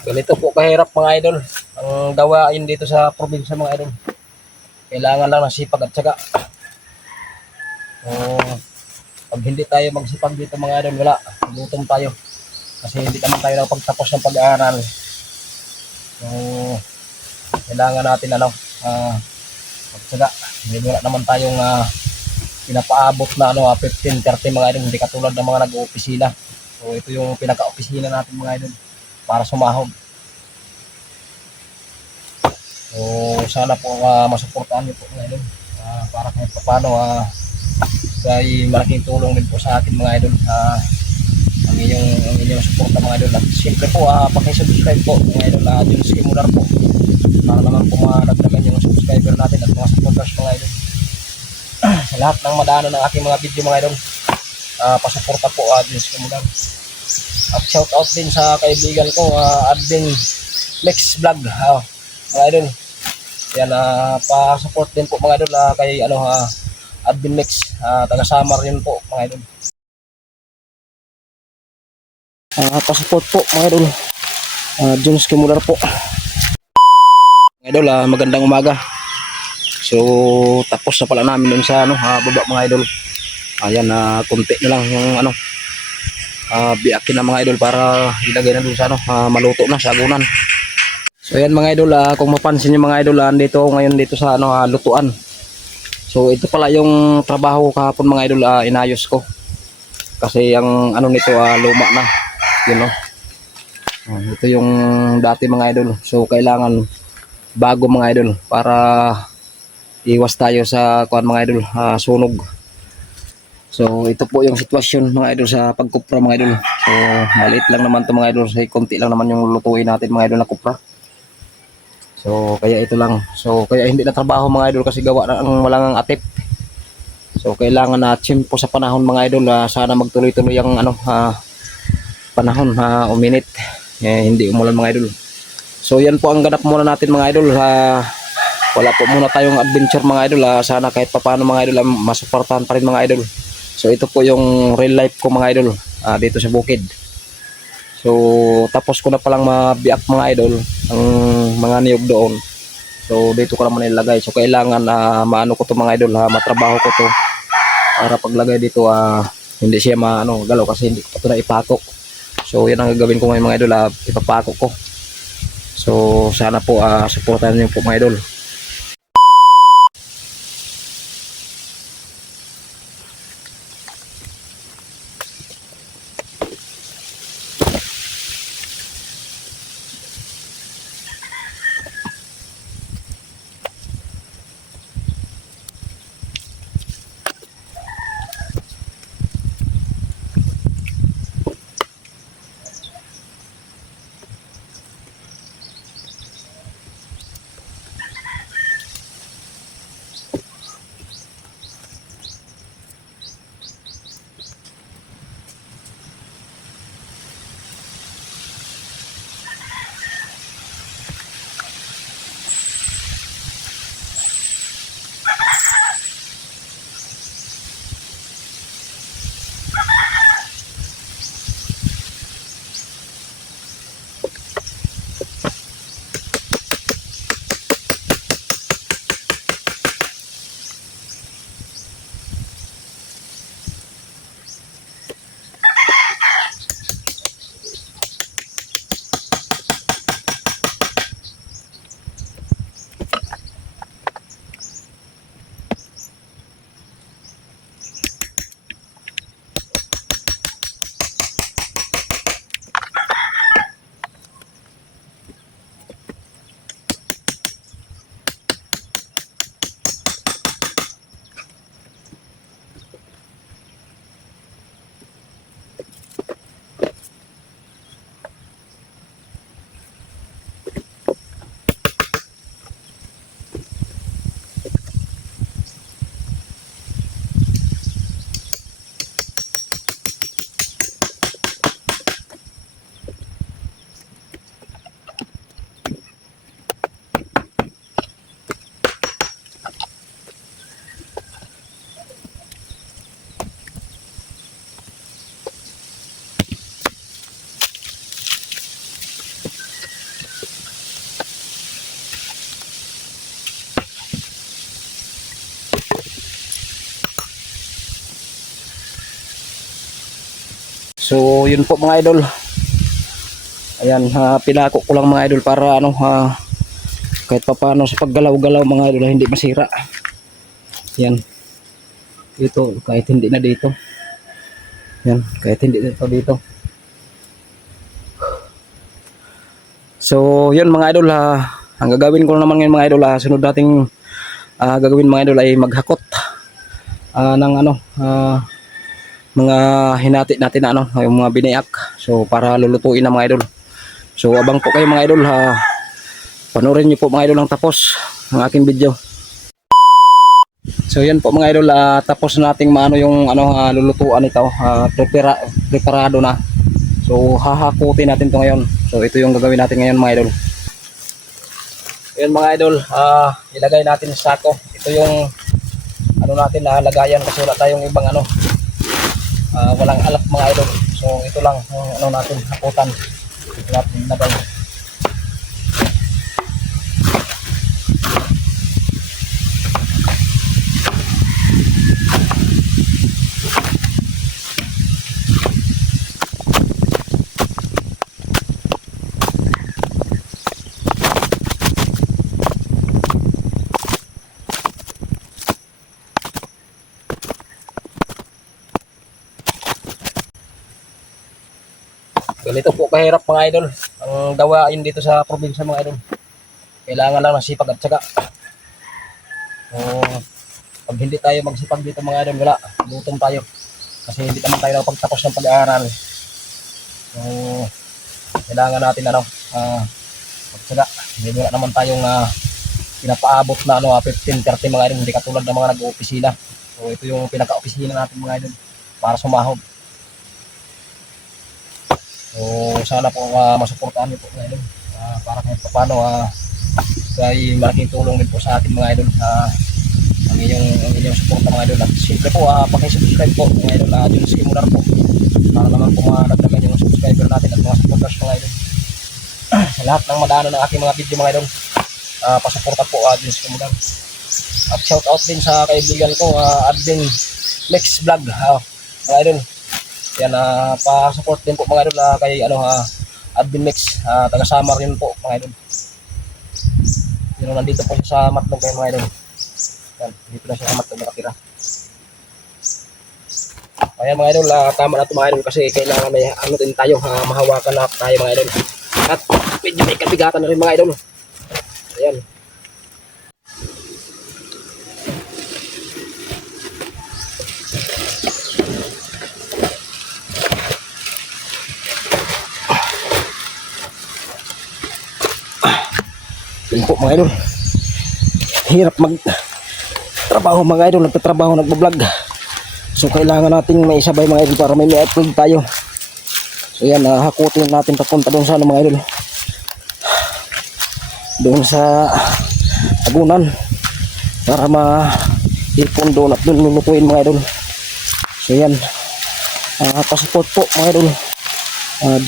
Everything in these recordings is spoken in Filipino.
Ganito po kahirap mga idol ang gawain dito sa probinsya mga idol. Kailangan lang ng sipag at syaga. So, pag hindi tayo magsipag dito mga idol, wala. Gutom tayo. Kasi hindi naman tayo pagtapos ng pag-aaral. So, kailangan natin magtyaga. Hindi wala naman tayong pinapaabot na 15-30 mga idol. Hindi katulad ng mga nag-opisina. So, ito yung pinaka-opisina natin mga idol para sumahod. So, sana po masuportahan niyo po mga idol. Para kahit paano ay malaking tulong din po sa atin mga idol. Ang inyong suporta mga idol. At siyempre po, pakisubscribe po mga idol. Yung Simular po. Para naman po madagdagan yung subscriber natin at mga supporters mga idol. Sa lahat ng madaanan ng aking mga video mga idol. Pasuporta po yung Simular. At shout out din sa kaibigan ko, Admin Lex Vlog. Mga idol. Yan, pa-support din po mga idol kay Admin Lex. Taga Samar yun po mga idol. Pa-support po mga idol. Jones Kimular po. Mga idol, magandang umaga. So, tapos na pala namin dun sa baba mga idol. Ayan, konti na lang yung biakin na mga idol para ilagay na dun sa maluto na sa agunan. So ayan mga idol, kung mapansin niyo mga idol, dito ngayon dito sa lutuan. So ito pala yung trabaho kahapon mga idol, inayos ko. Kasi ang nito luma na. Yun ito yung dati mga idol. So kailangan bago mga idol para iwas tayo sa mga idol, sunog. So ito po yung sitwasyon mga idol sa pagkupra mga idol. So maliit lang naman to mga idol, say konti lang naman yung lutuin natin mga idol na kupra. So kaya ito lang. So kaya hindi na trabaho mga idol kasi gawa na ang walang atip. So kailangan na tiyempo sa panahon mga idol, sana magtuloy-tuloy ang panahon, uminit. Hindi umulan mga idol. So yan po ang ganap muna natin mga idol. Wala po muna tayong adventure mga idol. Sana kahit papaano mga idol masuportahan pa rin mga idol. So ito po yung real life ko mga idol, dito sa bukid. So tapos ko na palang mabiak mga idol ang mga niyog doon. So dito ko naman ilagay. So kailangan maano ko to mga idol, matrabaho ko to para paglagay dito hindi siya galaw kasi hindi ko pa ito na ipako. So yan ang gagawin ko ngayon mga idol, ipapako ko. So sana po suportahan niyo po mga idol. So yun po mga idol. Ayan, pinako ko lang mga idol para ano, kahit papaano sa paggalaw-galaw mga idol hindi masira. Yan. Dito, kahit hindi na dito. Yan, kahit hindi dito. So yun mga idol, ang gagawin ko naman ngayon mga idol, sunod nating gagawin mga idol ay maghakot ng ano, mga hinati natin na ano, yung mga binayak. So para lulutuin na mga idol. So abang po kayo mga idol, panoorin niyo po mga idol ang tapos ng aking video. So yan po mga idol, tapos nating maano yung ano, lulutuan ito, preparado na. So hahakutin natin to ngayon. So ito yung gagawin natin ngayon mga idol. Ayan mga idol, ilagay natin sa sako. Ito yung ano natin na lagayan kasi wala tayong ibang ano, walang alak mga idol. So ito lang yung ano natin, hakutan. Ito natin ilagay. Ganito po kahirap mga idol ang gawain dito sa probinsya mga idol. Kailangan lang ng sipag at syaga. Pag hindi tayo magsipag dito mga idol, wala, gutom tayo. Kasi hindi naman tayo pagtapos ng pag-aaral. So kailangan natin ano, magsyaga. Hindi wala naman tayong pinapaabot na ano, 15-30 mga idol, hindi katulad ng mga nag-opisina. So ito yung pinaka-opisina natin mga idol para sumahod. So sana po masuportahan niyo po mga idol, para kahit paano ay malaking tulong din po sa ating mga idol, ang inyong suporta mga idol. At siyempre po paki-subscribe po mga idol, Jones Kimular po, para naman po madagdagan yung subscriber natin at mga supporters mga idol. Sa lahat ng madaanan ng aking mga video mga idol, pasuporta po Jones Kimular. At shout out din sa kaibigan ko, Advin Lex Vlog mga idol. Yan, pa-support din po mga idol kay ano, Advin Mix, taga Samar rin po mga idol. Yun, nandito po siya sa Matlog kayo mga idol. Yan, dito na siya sa Matlog nakatira. Kaya mga idol, tama na ito mga idol kasi kailangan may ano din tayo, mahawakan na tayo mga idol. At medyo may kabigatan na rin mga idol. Ayan. Yun po mga idol, hirap magtrabaho mga idol, nagtatrabaho, nagbablog. So kailangan nating may isabay mga idol para may upload tayo. So yan, hakutin natin papunta doon sa ano mga idol, doon sa Tagunan, para ma-ipon doon at doon lulutuin mga idol. So yan, passport po mga idol,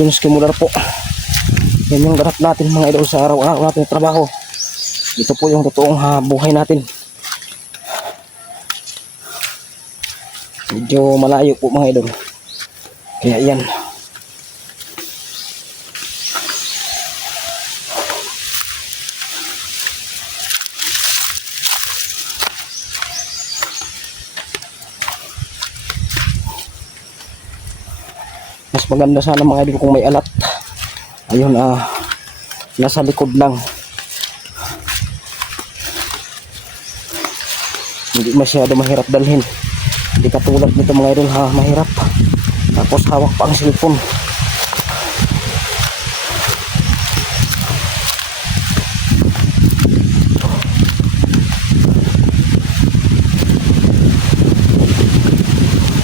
Jones Kimular po. Yan yung ganap natin mga idol sa araw-araw natin trabaho. Ito po yung totoong buhay natin. Medyo malayo po mga idol. Kaya yan. Mas maganda sana mga idol kung may alat. Ayun, nasa likod lang. Hindi masyado mahirap dalhin. Hindi katulad nito mga idol, mahirap. Tapos hawak pa ang cellphone.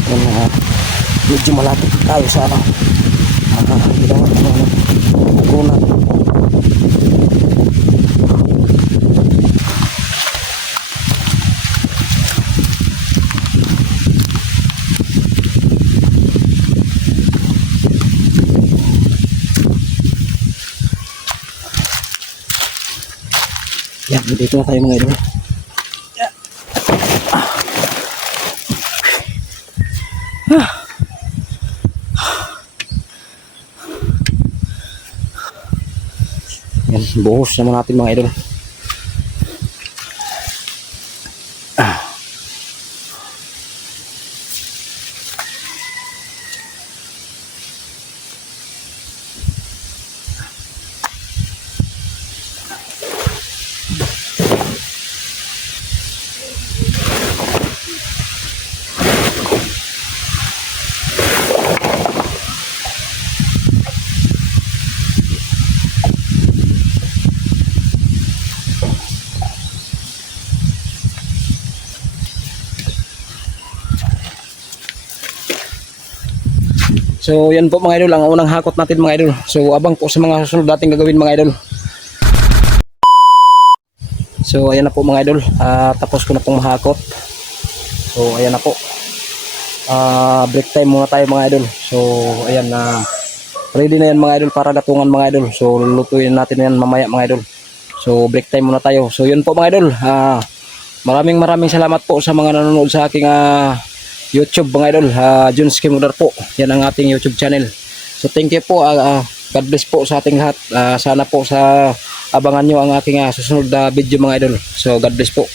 Yan, medyo malapit tayo sa ano. Ginawa ko ano. Tagunan. Yan, dito na tayo mga idol. Yan, buhos naman natin mga idol. So yan po mga idol ang unang hakot natin mga idol. So abang po sa mga susunod nating gagawin mga idol. So ayan na po mga idol, tapos ko na pong mahakot. So ayan na po, break time muna tayo mga idol. So ayan na, ready na yan mga idol para gatungan mga idol. So lulutuin natin yan mamaya mga idol. So break time muna tayo. So yun po mga idol, maraming salamat po sa mga nanonood sa aking YouTube mga idol. Junes Kimudar po, yan ang ating YouTube channel. So thank you po, God bless po sa ating lahat. Sana po sa abangan nyo ang aking susunod na video mga idol. So God bless po.